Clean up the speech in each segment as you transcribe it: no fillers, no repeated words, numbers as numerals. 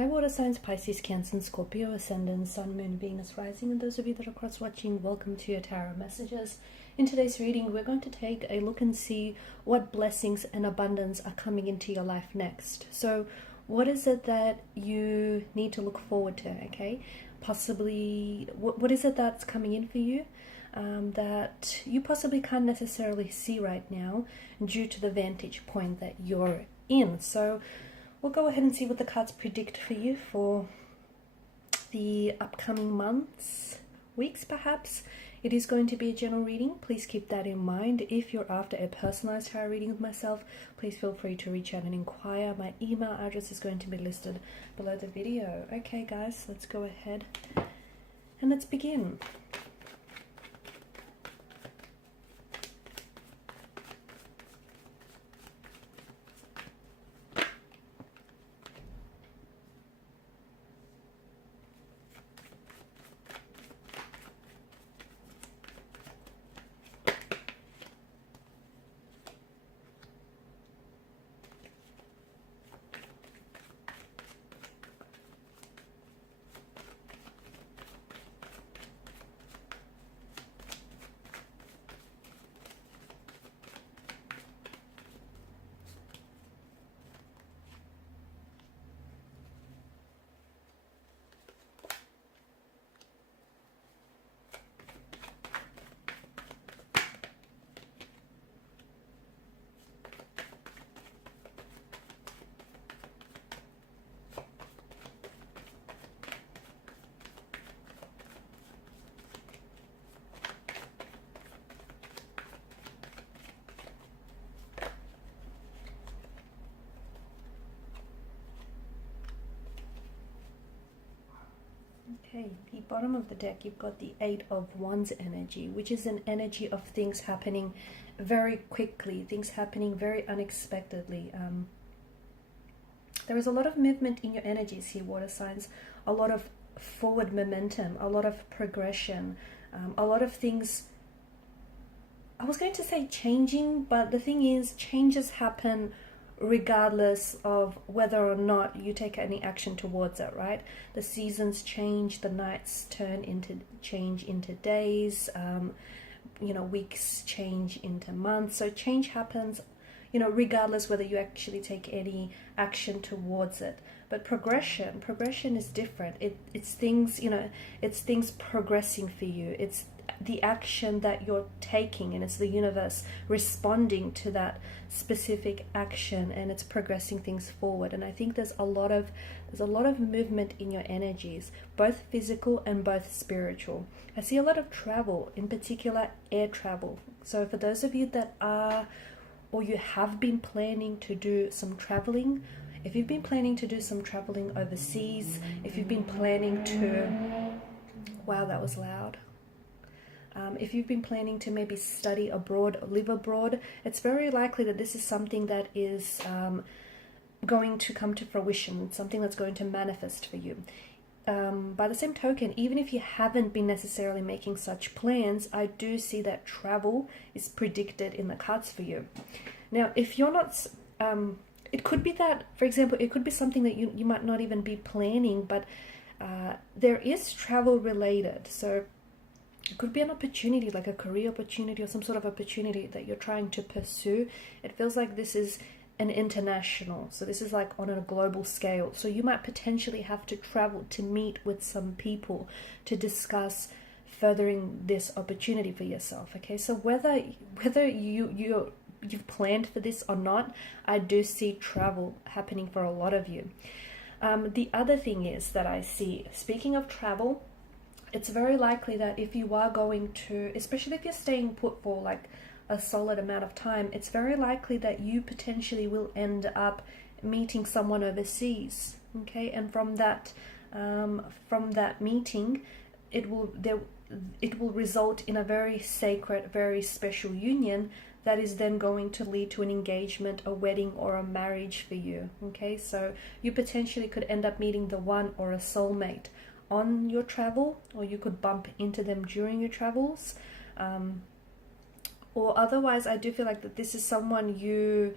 Hi water signs, Pisces, Cancer, and Scorpio, Ascendant, Sun, Moon, Venus, Rising, and those of you that are cross-watching, welcome to your tarot messages. In today's reading, we're going to take a look and see what blessings and abundance are coming into your life next. So what is it that you need to look forward to, okay? Possibly, what is it that's coming in for you that you possibly can't necessarily see right now due to the vantage point that you're in. So we'll go ahead and see what the cards predict for you for the upcoming months, weeks perhaps. It is going to be a general reading. Please keep that in mind. If you're after a personalized tarot reading with myself, please feel free to reach out and inquire. My email address is going to be listed below the video. Okay guys, let's go ahead and let's begin. Okay, the bottom of the deck, you've got the Eight of Wands energy, which is an energy of things happening very quickly, things happening very unexpectedly. There is a lot of movement in your energies here, water signs, a lot of forward momentum, a lot of progression, a lot of things. I was going to say changing, but the thing is, changes happen regardless of whether or not you take any action towards it, right? The seasons change, the nights change into days, weeks change into months. So change happens, regardless whether you actually take any action towards it. But progression is different. It's things, it's things progressing for you. It's the action that you're taking, and it's the universe responding to that specific action, and it's progressing things forward. And I think there's a lot of movement in your energies, both physical and both spiritual. I see a lot of travel, in particular air travel. So for those of you that are, or you have been planning to do some traveling, if you've been planning to do some traveling overseas, if you've been planning to, wow, that was loud. If you've been planning to maybe study abroad or live abroad, it's very likely that this is something that is going to come to fruition, something that's going to manifest for you. By the same token, even if you haven't been necessarily making such plans, I do see that travel is predicted in the cards for you. Now, if you're not, it could be that, for example, it could be something that you might not even be planning, but there is travel related. So it could be an opportunity, like a career opportunity or some sort of opportunity that you're trying to pursue. It feels like this is an international, so this is like on a global scale. So you might potentially have to travel to meet with some people to discuss furthering this opportunity for yourself. Okay, so whether you've planned for this or not, I do see travel happening for a lot of you. The other thing is that I see, speaking of travel, it's very likely that if you are going to, especially if you're staying put for like a solid amount of time, it's very likely that you potentially will end up meeting someone overseas. Okay, and from that meeting, it will result in a very sacred, very special union that is then going to lead to an engagement, a wedding, or a marriage for you. Okay, so you potentially could end up meeting the one or a soulmate on your travel, or you could bump into them during your travels, or otherwise I do feel like that this is someone you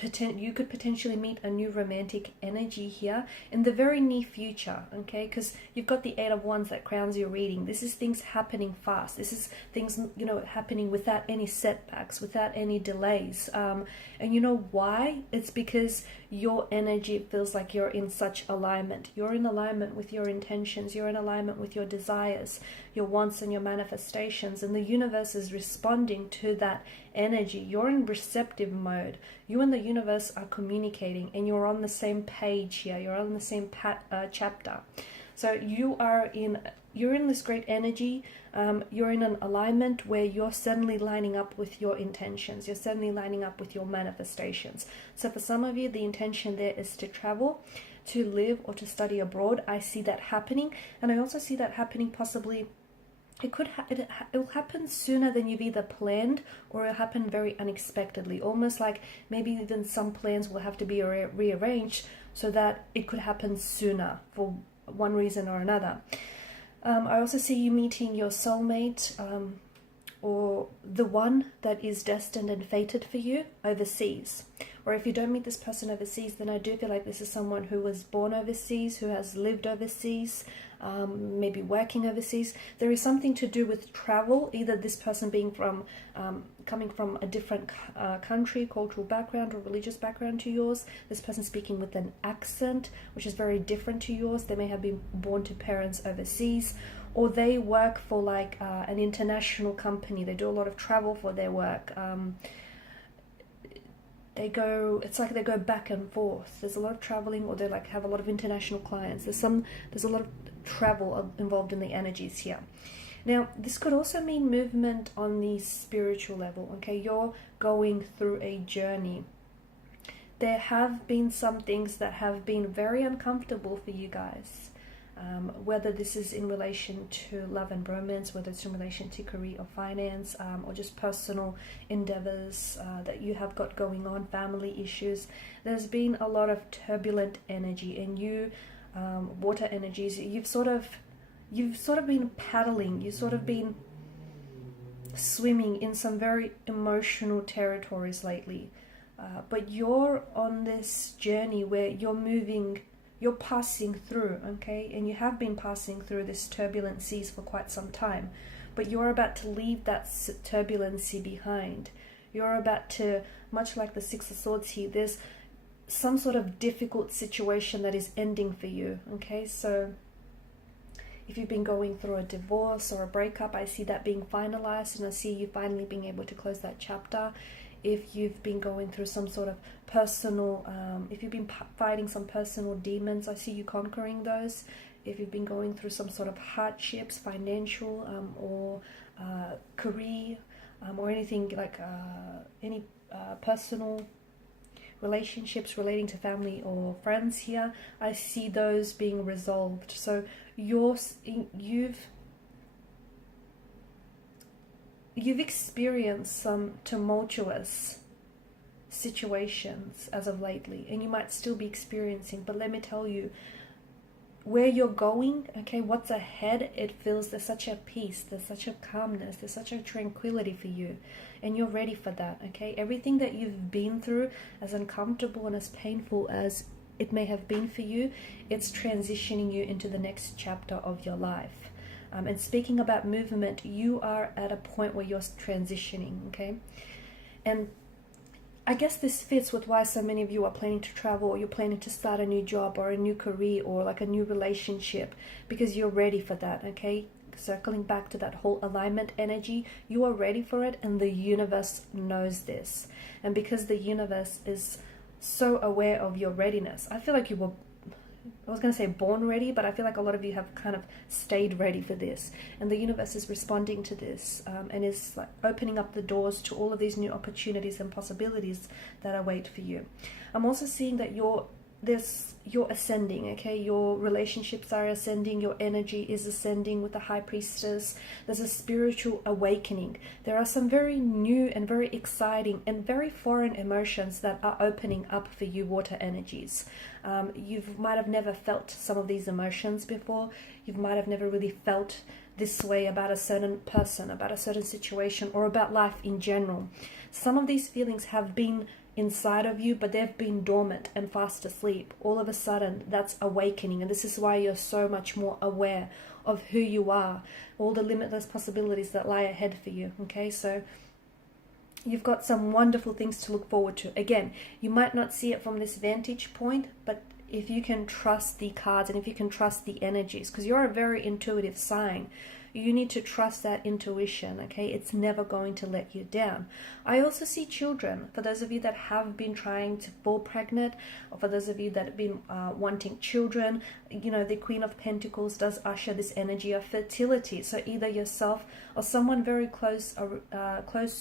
you could potentially meet a new romantic energy here in the very near future, okay? Because you've got the Eight of Wands that crowns your reading. This is things happening fast. This is things, you know, happening without any setbacks, without any delays. And you know why? It's because your energy feels like you're in such alignment. You're in alignment with your intentions. You're in alignment with your desires, your wants and your manifestations. And the universe is responding to that energy. You're in receptive mode. You and the universe are communicating, and you're on the same page here. You're on the same chapter. So you're in this great energy. You're in an alignment where you're suddenly lining up with your intentions. You're suddenly lining up with your manifestations. So for some of you, the intention there is to travel, to live, or to study abroad. I see that happening, and I also see that happening possibly. It'll happen sooner than you've either planned, or it'll happen very unexpectedly. Almost like maybe even some plans will have to be rearranged so that it could happen sooner for one reason or another. I also see you meeting your soulmate, or the one that is destined and fated for you overseas. Or if you don't meet this person overseas, then I do feel like this is someone who was born overseas, who has lived overseas, maybe working overseas. There is something to do with travel, either this person being from coming from a different country, cultural background, or religious background to yours. This person speaking with an accent which is very different to yours. They may have been born to parents overseas, or they work for like an international company. They do a lot of travel for their work. It's like they go back and forth. There's a lot of traveling, or they like have a lot of international clients. There's a lot of travel involved in the energies here. Now, this could also mean movement on the spiritual level, okay? You're going through a journey. There have been some things that have been very uncomfortable for you guys. Whether this is in relation to love and romance, whether it's in relation to career or finance, or just personal endeavors that you have got going on, family issues. There's been a lot of turbulent energy, and you, water energies, you've sort of been paddling, you've sort of been swimming in some very emotional territories lately. But you're on this journey where you're passing through, okay? And you have been passing through this turbulent seas for quite some time, but you're about to leave that turbulency behind. You're about to, much like the Six of Swords here, there's some sort of difficult situation that is ending for you, okay? So if you've been going through a divorce or a breakup, I see that being finalized, and I see you finally being able to close that chapter. If you've been going through some sort of personal, if you've been fighting some personal demons, I see you conquering those. If you've been going through some sort of hardships, financial or career, or anything like any personal relationships relating to family or friends here, I see those being resolved. So you've experienced some tumultuous situations as of lately, and you might still be experiencing, but let me tell you, where you're going, okay, what's ahead, it feels there's such a peace, there's such a calmness, there's such a tranquility for you, and you're ready for that, okay? Everything that you've been through, as uncomfortable and as painful as it may have been for you, it's transitioning you into the next chapter of your life. And speaking about movement, you are at a point where you're transitioning, okay? And I guess this fits with why so many of you are planning to travel, or you're planning to start a new job or a new career or like a new relationship, because you're ready for that, okay? Circling back to that whole alignment energy, you are ready for it, and the universe knows this. And because the universe is so aware of your readiness, I feel like you were, I was going to say born ready, but I feel like a lot of you have kind of stayed ready for this, and the universe is responding to this, and is like opening up the doors to all of these new opportunities and possibilities that await for you. I'm also seeing that you're ascending, okay? Your relationships are ascending, your energy is ascending with the High Priestess. There's a spiritual awakening. There are some very new and very exciting and very foreign emotions that are opening up for you, water energies. You might have never felt some of these emotions before. You might have never really felt this way about a certain person, about a certain situation, or about life in general. Some of these feelings have been inside of you, but they've been dormant and fast asleep. All of a sudden, that's awakening. And this is why you're so much more aware of who you are, all the limitless possibilities that lie ahead for you. Okay, so you've got some wonderful things to look forward to. Again, you might not see it from this vantage point, but if you can trust the cards and if you can trust the energies, because you're a very intuitive sign, you need to trust that intuition, okay? It's never going to let you down. I also see children. For those of you that have been trying to fall pregnant, or for those of you that have been wanting children, you know, the Queen of Pentacles does usher this energy of fertility. So either yourself or someone very close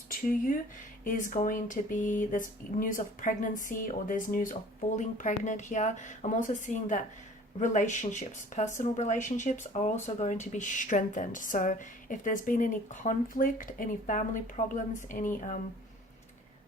to you is going to be, there's news of pregnancy or there's news of falling pregnant here. I'm also seeing that relationships, personal relationships, are also going to be strengthened. So if there's been any conflict, any family problems, any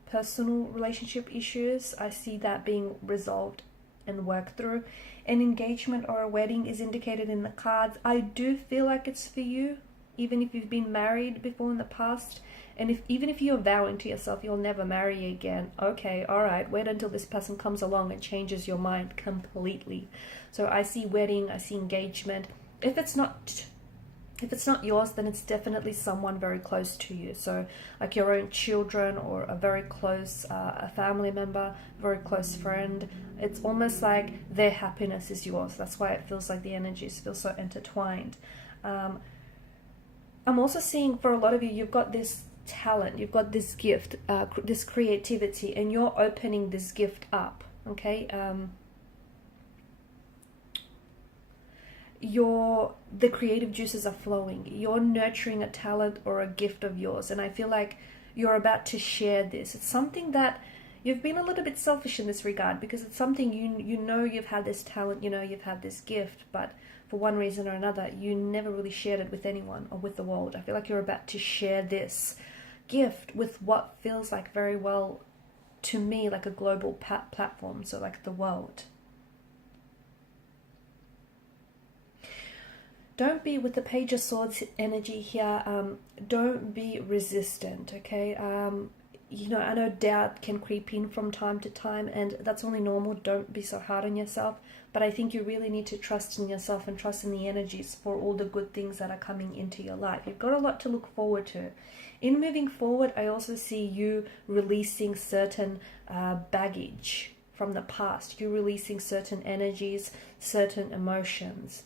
personal relationship issues, I see that being resolved and worked through. An engagement or a wedding is indicated in the cards. I do feel like it's for you, even if you've been married before in the past. And even if you're vowing to yourself you'll never marry again, okay, all right, wait until this person comes along and changes your mind completely. So I see wedding, I see engagement. If it's not yours, then it's definitely someone very close to you. So like your own children, or a very close a family member, very close friend. It's almost like their happiness is yours. That's why it feels like the energies feel so intertwined. I'm also seeing for a lot of you, you've got this talent, you've got this gift, this creativity, and you're opening this gift up, okay? The creative juices are flowing. You're nurturing a talent or a gift of yours, and I feel like you're about to share this. It's something that you've been a little bit selfish in this regard, because it's something you know you've had this talent, you know you've had this gift, but for one reason or another, you never really shared it with anyone or with the world. I feel like you're about to share this gift with what feels like, very well to me, like a global platform, so like the world. Don't be, with the Page of Swords energy here, don't be resistant, okay? You know, I know doubt can creep in from time to time, and that's only normal. Don't be so hard on yourself. But I think you really need to trust in yourself and trust in the energies for all the good things that are coming into your life. You've got a lot to look forward to. In moving forward, I also see you releasing certain baggage from the past. You're releasing certain energies, certain emotions.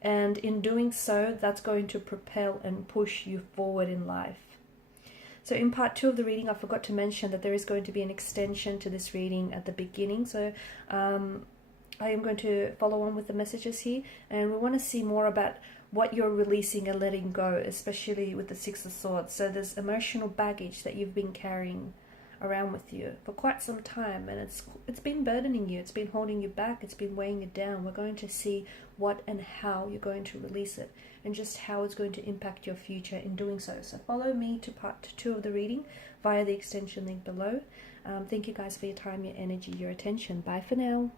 And in doing so, that's going to propel and push you forward in life. So in part 2 of the reading, I forgot to mention that there is going to be an extension to this reading at the beginning. So I am going to follow on with the messages here, and we want to see more about what you're releasing and letting go, especially with the Six of Swords. So there's emotional baggage that you've been carrying around with you for quite some time, and it's been burdening you, it's been holding you back, it's been weighing you down. We're going to see what and how you're going to release it, and just how it's going to impact your future in doing so. So follow me to part 2 of the reading via the extension link below. Thank you guys for your time, your energy, your attention. Bye for now.